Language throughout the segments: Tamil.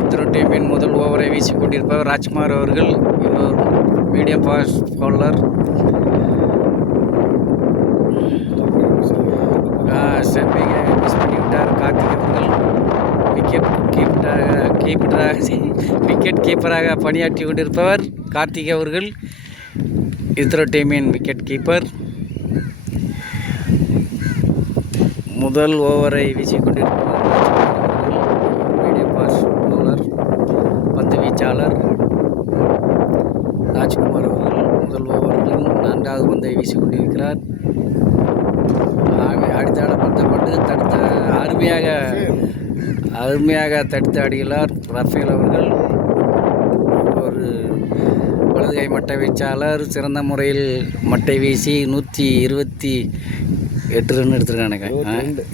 இத்தனை டீமின் முதல் ஓவரை வீசிக்கொண்டிருப்பவர் ராஜ்குமார் அவர்கள். இன்னொரு மீடியம் ஃபாஸ்ட் பவுலர் ஸ்டம்பிங்கை மிஸ் பண்ணிவிட்டார் கார்த்திக் அவர்கள். விக்கெட் கீப்பராக பணியாற்றி கொண்டிருப்பவர் கார்த்திக் அவர்கள். இஸ்ரோ டீமின் விக்கெட் கீப்பர். முதல் ஓவரை வீசிக்கொண்டிருப்பவர் மீடியம் ஃபாஸ்ட் பவுலர் பந்து வீச்சாளர் ராஜ்குமார் அவர்கள். முதல் ஓவரில் 4வது பந்தை வீசிக்கொண்டிருக்கிறார். அடித்தாடப்பட்ட பந்து அருமையாக தடுத்து ஆடுகிறார் ரஃபேல் அவர்கள். ஒரு வலதுகை மட்டை வீச்சாளர் சிறந்த முறையில் மட்டை வீசி 128 ரன் எடுத்திருக்கானுங்க.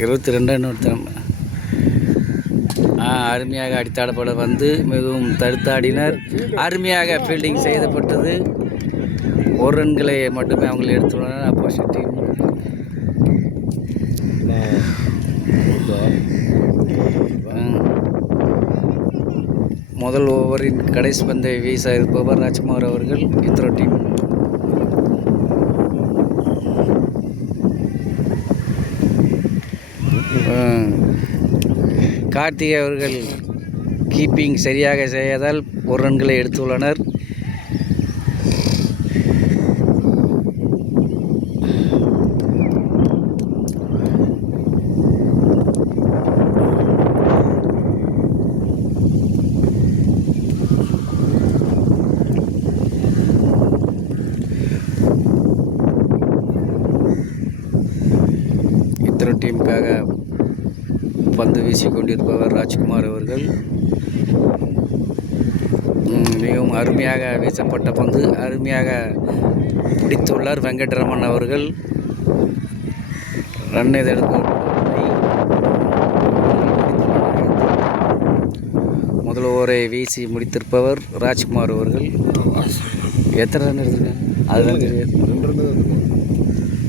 22 ரன் எடுத்தாங்க. அருமையாக அடித்தாடப்பட வந்து மிகவும் தடுத்தாடினர். அருமையாக ஃபீல்டிங் செய்யப்பட்டது. 1 ரன்களை மட்டுமே அவங்களை எடுத்துள்ளனர் ஆப்போசிட் டீம். முதல் ஓவரின் கடைசி பந்தை வீச இருப்பவர் ராஜ்குமார் அவர்கள். இத்ரோ டீம் கார்த்திகை அவர்கள் கீப்பிங் சரியாக செய்யாதால் 1 ரன்களை எடுத்துள்ளனர். இத்தனை டீமுக்காக பந்து வீசிக்கொண்டிருப்பவர் ராஜ்குமார் அவர்கள். மிகவும் அருமையாக வீசப்பட்ட பந்து அருமையாக பிடித்துள்ளார் வெங்கட்ரமன் அவர்கள். ரன் எதற்கு முதல் ஓவரை வீசி முடித்திருப்பவர் ராஜ்குமார் அவர்கள். எத்தனை ரன் எடுத்திருக்காங்க? அது 2 ரன்.